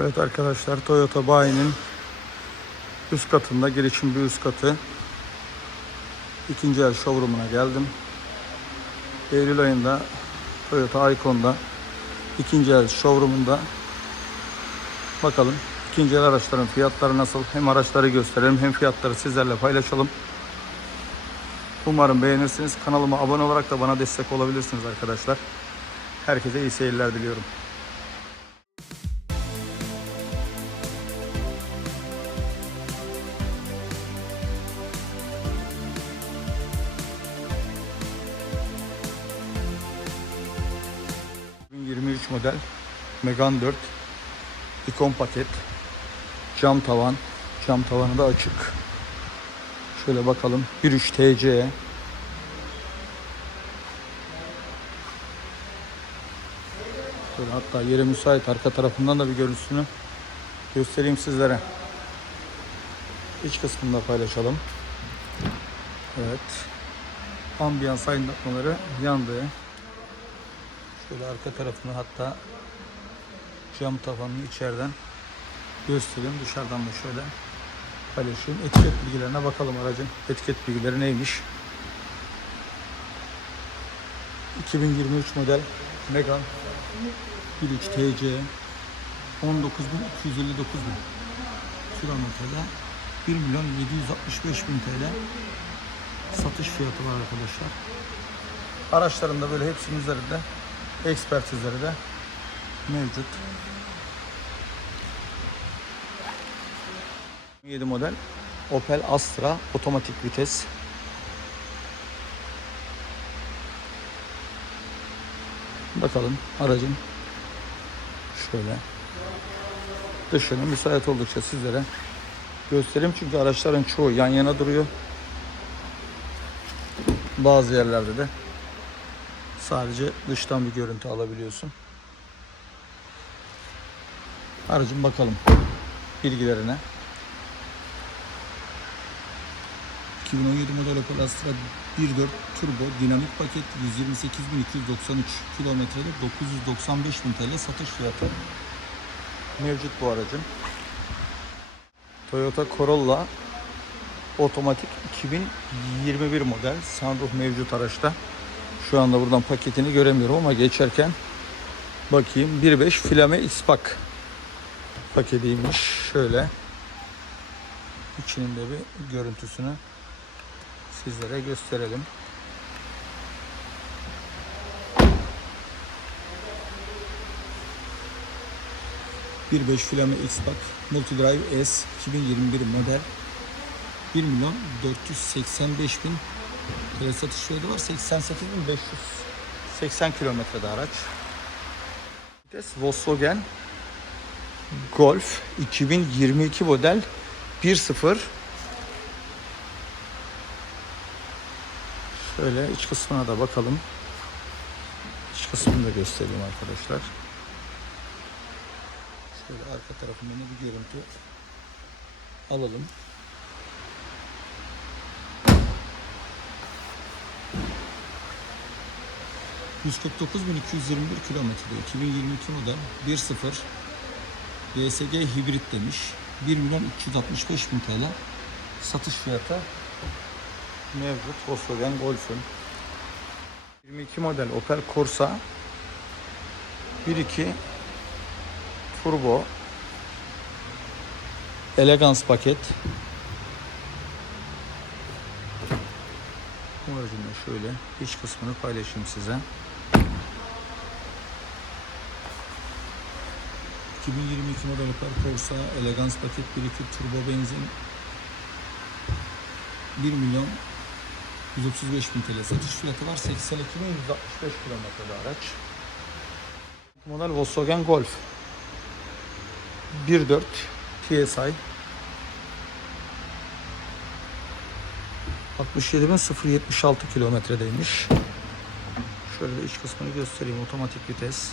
Evet arkadaşlar Toyota bayi'nin üst katında girişin bir üst katı. İkinci el showroom'una geldim. Eylül ayında Toyota Icon'da ikinci el showroom'unda bakalım ikinci el araçların fiyatları nasıl hem araçları gösterelim hem fiyatları sizlerle paylaşalım. Umarım beğenirsiniz. Kanalıma abone olarak da bana destek olabilirsiniz arkadaşlar. Herkese iyi seyirler diliyorum. Model Megane 4 ikon paket cam tavan cam tavanı da açık şöyle bakalım 1.3 TC Şöyle hatta yere müsait arka tarafından da bir görüntüsünü göstereyim sizlere. İç kısmında paylaşalım. Evet. Ambiyans aydınlatmaları yandı. Şöyle arka tarafını hatta cam tavanını içeriden göstereyim. Dışarıdan da şöyle paylaşayım. Etiket bilgilerine bakalım aracın. Etiket bilgileri neymiş? 2023 model Megane 1.3 TC 19.259 bin kilometrede 1 milyon 765 bin TL satış fiyatı var arkadaşlar. Araçlarında böyle hepsinin üzerinde ekspertizleri de mevcut. 7 model Opel Astra otomatik vites. Bakalım aracın şöyle dışını müsait oldukça sizlere göstereyim çünkü araçların çoğu yan yana duruyor. Bazı yerlerde de sadece dıştan bir görüntü alabiliyorsun. Aracın bakalım bilgilerine. 2017 model Opel Astra 1.4 turbo dinamik paket 128.293 kilometrede 995.000 TL satış fiyatı mevcut bu aracın. Toyota Corolla otomatik 2021 model sunroof mevcut araçta. Şu anda buradan paketini göremiyorum ama geçerken bakayım 1.5 Flame X-Pack paketiymiş. Şöyle içinin de bir görüntüsünü sizlere gösterelim. Bir beş Flame X-Pack Multidrive S 2021 model 1 milyon 485 bin TL satış fiyatı var. 88 bin 580 kilometrede araç. Volkswagen Golf 2022 model 1.0 Şöyle iç kısmına da bakalım. İç kısmını da göstereyim arkadaşlar. Şöyle arka tarafından da bir görüntü alalım. ...149.221 kilometre 2022 model 1.0 DSG hibrit demiş. 1 milyon 365 bin TL satış fiyatı mevcut. Volkswagen Golf'ün 22 model Opel Corsa 1.2 turbo elegans paket. Bu aracın şöyle iç kısmını paylaşayım size 2022 model Opel Corsa elegans paket 1.2 turbo benzin 1 milyon 135 bin TL satış fiyatı var. 82 bin 165 kilometrede araç. Model Volkswagen Golf. 1.4 TSI. 67.076 kilometredeymiş. Şöyle iç kısmını göstereyim. Otomatik vites.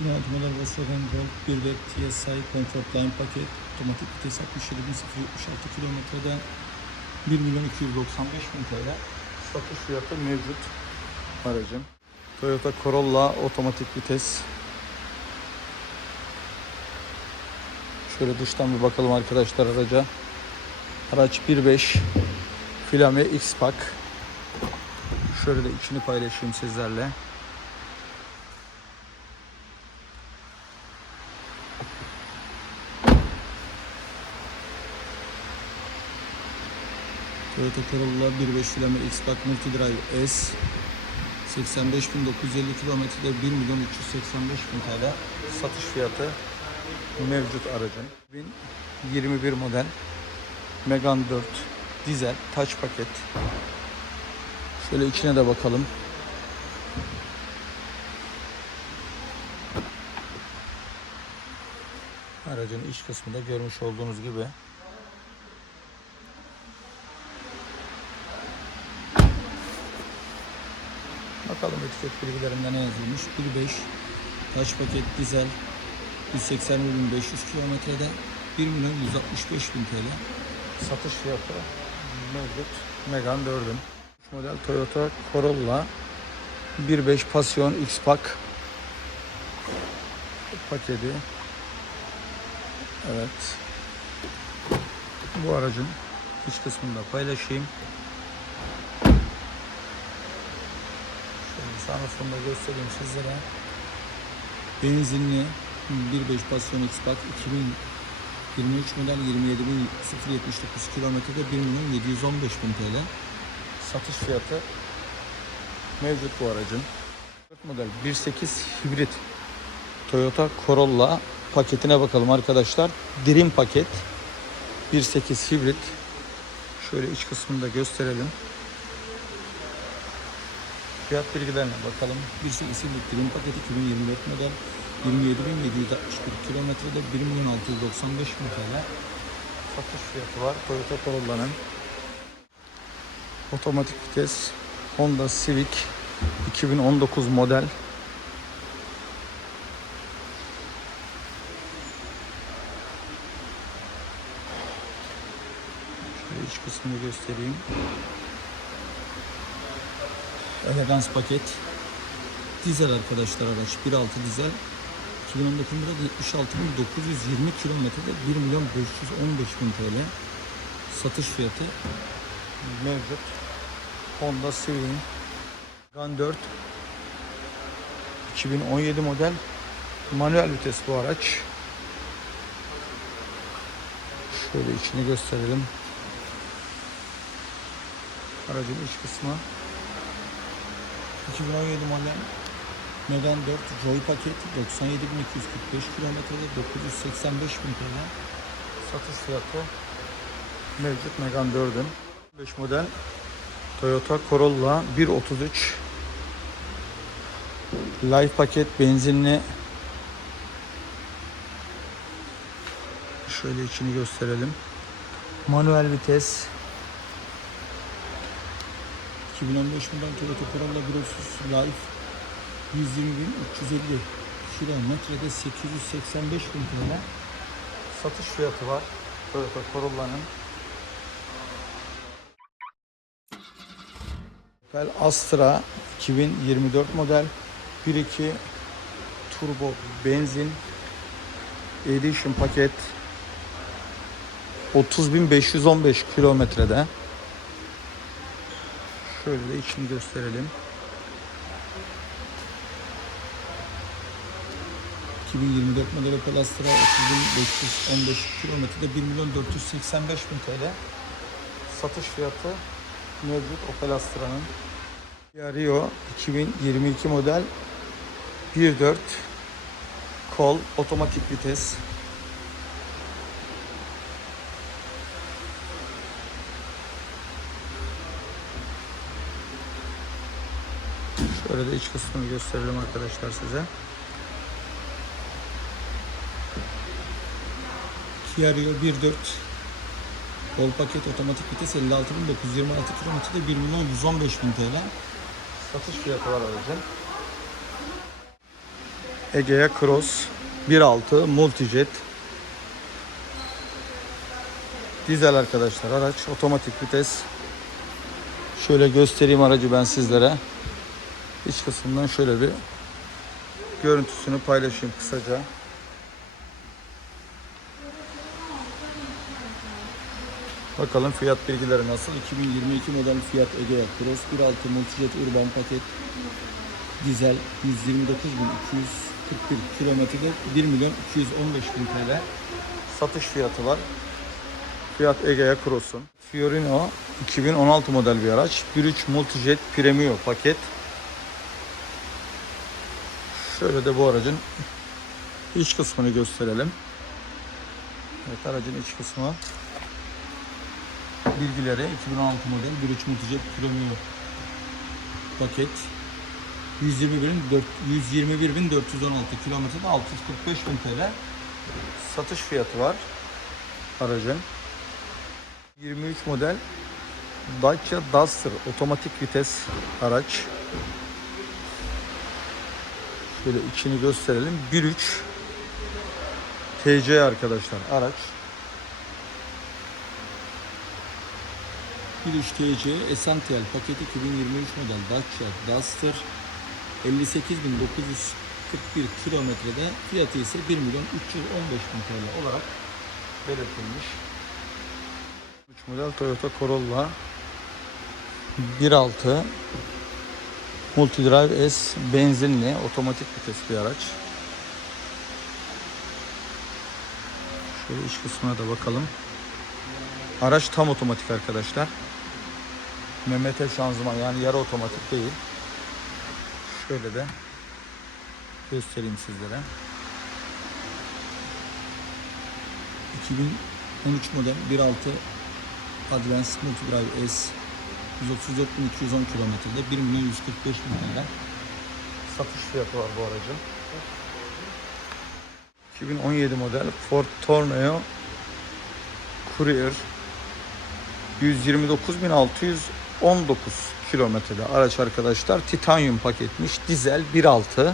Final model Volkswagen Golf 1.4 TSI Comfort Line paket otomatik vites 67.076 kilometrede 1 milyon 295 bin TL satış fiyatı mevcut aracın. Toyota Corolla otomatik vites. Şöyle dıştan bir bakalım arkadaşlar araca. Araç 1.5 Filame X-Pack. Şöyle de içini paylaşayım sizlerle. Toyota Corolla 1.5 Filame X-Pack Multidrive S 85.950 kilometrede 1 milyon 385 bin TL satış fiyatı mevcut aracın. 2021 model Megane 4 dizel taç paket. Şöyle içine de bakalım. Aracın iç kısmında görmüş olduğunuz gibi Bakalım etiket bilgilerinde ne yazılmış. 1.5 taş paket dizel 180.500 kilometrede 1 milyon 165 bin TL satış fiyatı mevcut Megane 4'ün. Model Toyota Corolla 1.5 Passion X-Pack paketi. Evet. Bu aracın iç kısmını da paylaşayım. Şöyle sonrasında göstereyim sizlere. Benzinli 1.5 Passion X-Pack 2023 model 27.079 kilometrede 1 milyon 715 bin TL satış fiyatı mevcut bu aracın. 4 model 1.8 hibrit Toyota Corolla paketine bakalım arkadaşlar. Dream paket 1.8 hibrit. Şöyle iç kısmını da gösterelim. Fiyat bilgilerine bakalım. 1.8 hibrit Dream paket 2024 model 27.761 kilometrede 1 milyon 695 bin TL satış fiyatı var Toyota Corolla'nın. Otomatik vites Honda Civic 2019 model. Şöyle iç kısmını göstereyim. Elegans paket. Dizel arkadaşlar araç 1.6 dizel 2019 model 76.920 kilometrede 1 milyon 515 bin TL satış fiyatı mevcut. Honda Civic Gun 4 2017 model manuel vites bu araç. Şöyle içini gösterelim. Aracın iç kısmı 2017 model Megane 4 Joy paket 97.245 kilometrede 985 bin TL. Satış fiyatı mevcut Megane 4'ün 5 model Toyota Corolla 1.33 Life paket benzinli. Şöyle içini gösterelim. Manuel vites 2015 model Toyota Corolla 1.30 Life 120.350 kilometrede 885 bin TL satış fiyatı var. Toyota Corolla'nın. Opel Astra 2024 model 1.2 turbo benzin Edition paket 30.515 kilometrede şöyle de içini gösterelim. 2024 model Opel Astra 30.515 kilometrede 1 milyon 485 bin TL satış fiyatı mevcut Opel Astra'nın. Rio 2022 model 1.4 kol otomatik vites Şöyle de iç kısmını gösterelim arkadaşlar size. Kia Rio 1.4 Kol paket otomatik vites 56.926 kilometrede 1 milyon 115 bin TL satış fiyatı var aracın. Egea Cross 1.6 Multijet. Dizel arkadaşlar araç otomatik vites. Şöyle göstereyim aracı ben sizlere İç kısmından şöyle bir görüntüsünü paylaşayım kısaca. Bakalım fiyat bilgileri nasıl? 2022 model Fiat Egea Cross 1.6 Multijet Urban Paket Dizel 129.241 kilometrede 1 milyon 215 bin TL satış fiyatı var. Fiat Egea Cross'un. Fiorino 2016 model bir araç. 1.3 Multijet Premium paket. Şöyle de bu aracın iç kısmını gösterelim. Evet aracın iç kısmı bilgileri 2016 model 1.3 Multijet Premium paket 121.416 kilometrede 645 bin TL satış fiyatı var aracın. 23 model Dacia Duster otomatik vites araç. Şöyle içini gösterelim. 1.3 TC arkadaşlar araç. 1.3 TC Essential paket 2023 model Dacia Duster 58.941 kilometrede fiyatı ise 1 milyon 315 bin TL olarak belirtilmiş. 3 model Toyota Corolla 1.6 Multidrive S benzinli otomatik vites bir araç. Şöyle iç kısmına da bakalım. Araç tam otomatik arkadaşlar. MMT şanzıman yani yarı otomatik değil. Şöyle de göstereyim sizlere. 2013 model 1.6 Advance Multidrive S 134.210 kilometrede 1 milyon 145 bin TL satış fiyatı var bu aracın. 2017 model Ford Tourneo Courier 129.619 kilometrede araç arkadaşlar. Titanium paketmiş. Dizel 1.6.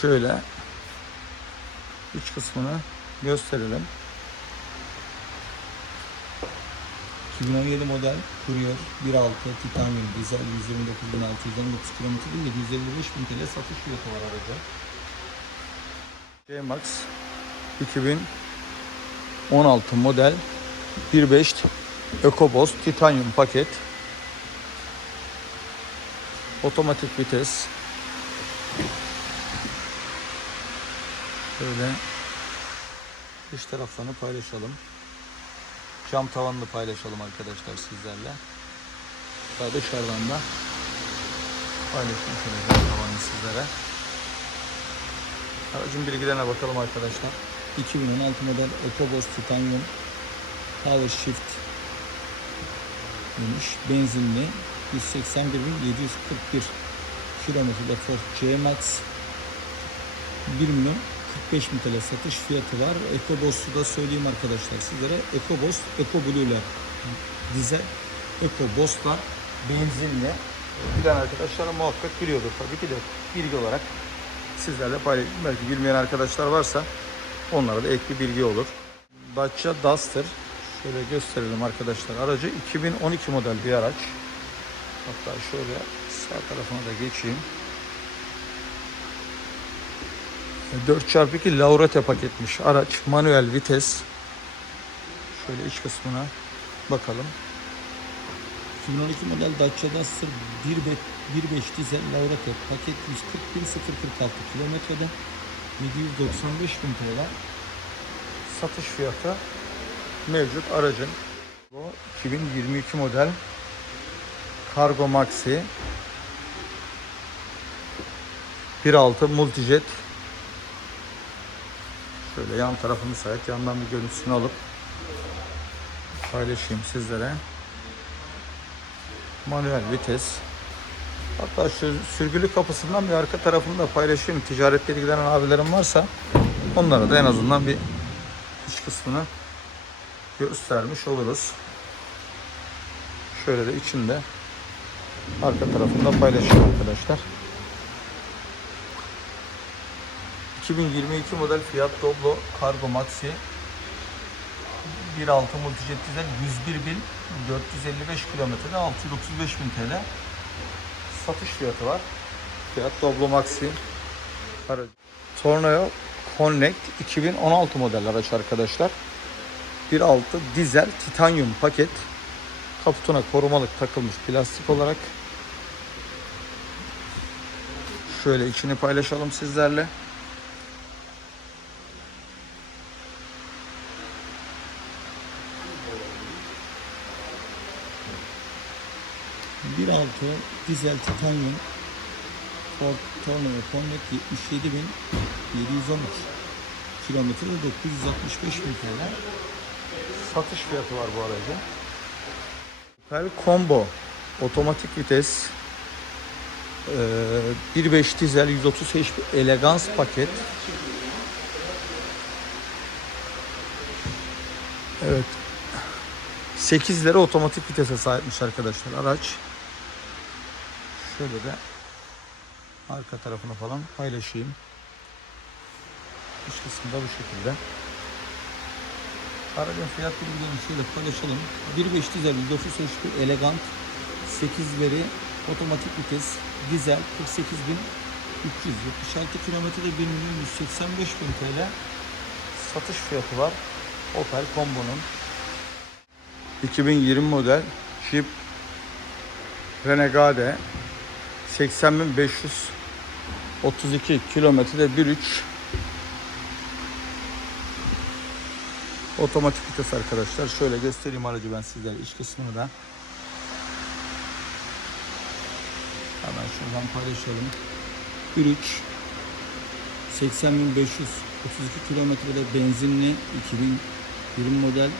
Şöyle iç kısmını gösterelim. 2017 model Courier 1.6 Titanium dizel 129.619 kilometre 755 bin TL satış fiyatı var araca. C-Max 2016 model 1.5 EcoBoost Titanium paket otomatik vites Şöyle dış taraflarını paylaşalım. Cam tavanını paylaşalım arkadaşlar sizlerle. Daha dışarıdan da paylaşayım şöyle cam tavanını sizlere. Aracın bilgilerine bakalım arkadaşlar. 2016 model EcoBoost Titanium Power Shift demiş. Benzinli 181.741 kilometrede Ford C-Max 1 milyon 45 bin satış fiyatı var. EcoBoost'u da söyleyeyim arkadaşlar sizlere. EcoBoost, EcoBlue ile dizel EcoBoost'la benzinle bilen arkadaşlar muhakkak biliyordur tabii ki de bilgi olarak sizlerle paylaşayım. Belki bilmeyen arkadaşlar varsa onlara da ek bir bilgi olur. Dacia Duster şöyle gösterelim arkadaşlar. Aracı 2012 model bir araç. Hatta şöyle sağ tarafına da geçeyim. 4x2 Laurette paketmiş araç. Manuel vites. Şöyle iç kısmına bakalım. 2012 model Dacia Duster 1.5 dizel Laurette paket 141.046 kilometrede 795 bin TL satış fiyatı mevcut aracın. Bu 2022 model Cargo Maxi 1.6 Multijet Şöyle yan tarafını sayıp yandan bir görüntüsünü alıp paylaşayım sizlere. Manuel vites. Hatta şu sürgülü kapısından bir arka tarafını da paylaşayım. Ticaretle ilgilenen abilerim varsa onlara da en azından bir iç kısmını göstermiş oluruz. Şöyle de içinde arka tarafında paylaşayım arkadaşlar. 2022 model Fiat Doblo Cargo Maxi 1.6 multijet dizel 101.455 kilometrede 635 bin TL satış fiyatı var. Fiyat Doblo Maxi aracı. Tornado Connect 2016 model araç arkadaşlar. 1.6 dizel titanyum paket. Kaputuna korumalık takılmış plastik olarak. Şöyle içini paylaşalım sizlerle. Bir altı dizel titanyum Ford Tornado Connect 77.713 kilometrede 965 bin TL satış fiyatı var bu aracın. Opel Combo otomatik vites eee, 1.5 dizel 130 HP elegans paket Evet 8 lira otomatik vitese sahipmiş arkadaşlar araç. Şöyle de arka tarafını falan paylaşayım. İç kısmı da bu şekilde. Aracın fiyat bilgilerini şöyle paylaşalım. 1.5 dizel 130 HP elegant 8 veri otomatik vites dizel 48.300 76 kilometrede 1 milyon 185 bin TL satış fiyatı var. Opel Combo'nun 2020 model Jeep Renegade 80.532 kilometrede 1.3 otomatik vites arkadaşlar. Şöyle göstereyim aracı ben sizlere iç kısmını da. Hemen şuradan paylaşalım. 1.3 80.532 kilometrede benzinli 2020 model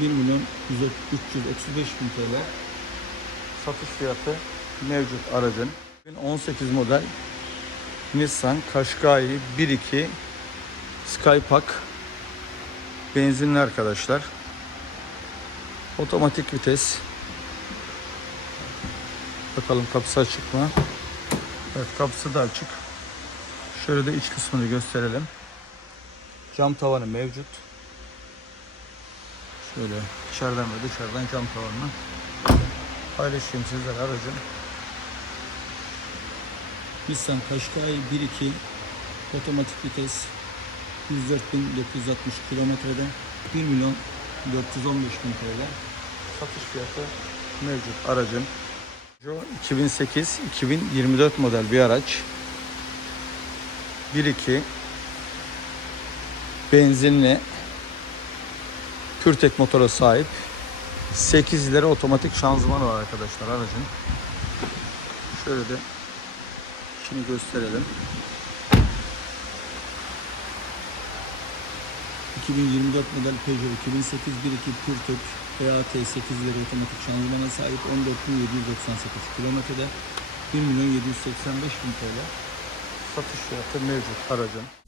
1 milyon 335 bin TL satış fiyatı mevcut aracın. 2018 model Nissan Qashqai 1.2 Skypack benzinli arkadaşlar. Otomatik vites. Bakalım kapısı açık mı? Evet kapısı da açık. Şöyle de iç kısmını gösterelim. Cam tavanı mevcut. Şöyle içeriden ve dışarıdan cam tavanını paylaşayım sizlere aracın. Nissan Qashqai 1.2 otomatik vites 104.960 kilometrede 1 milyon 415 bin TL satış fiyatı mevcut aracın. Peugeot 2008-2024 model bir araç. 1.2 benzinli Pürtek motora sahip 8 ileri otomatik şanzıman var arkadaşlar aracın. Şöyle de şimdi gösterelim. 2024 model Peugeot 2008 1.2 Pürtek PAT 8 ileri otomatik şanzımana sahip 14.798 kilometrede 1 milyon 785 bin TL satış fiyatı mevcut aracın.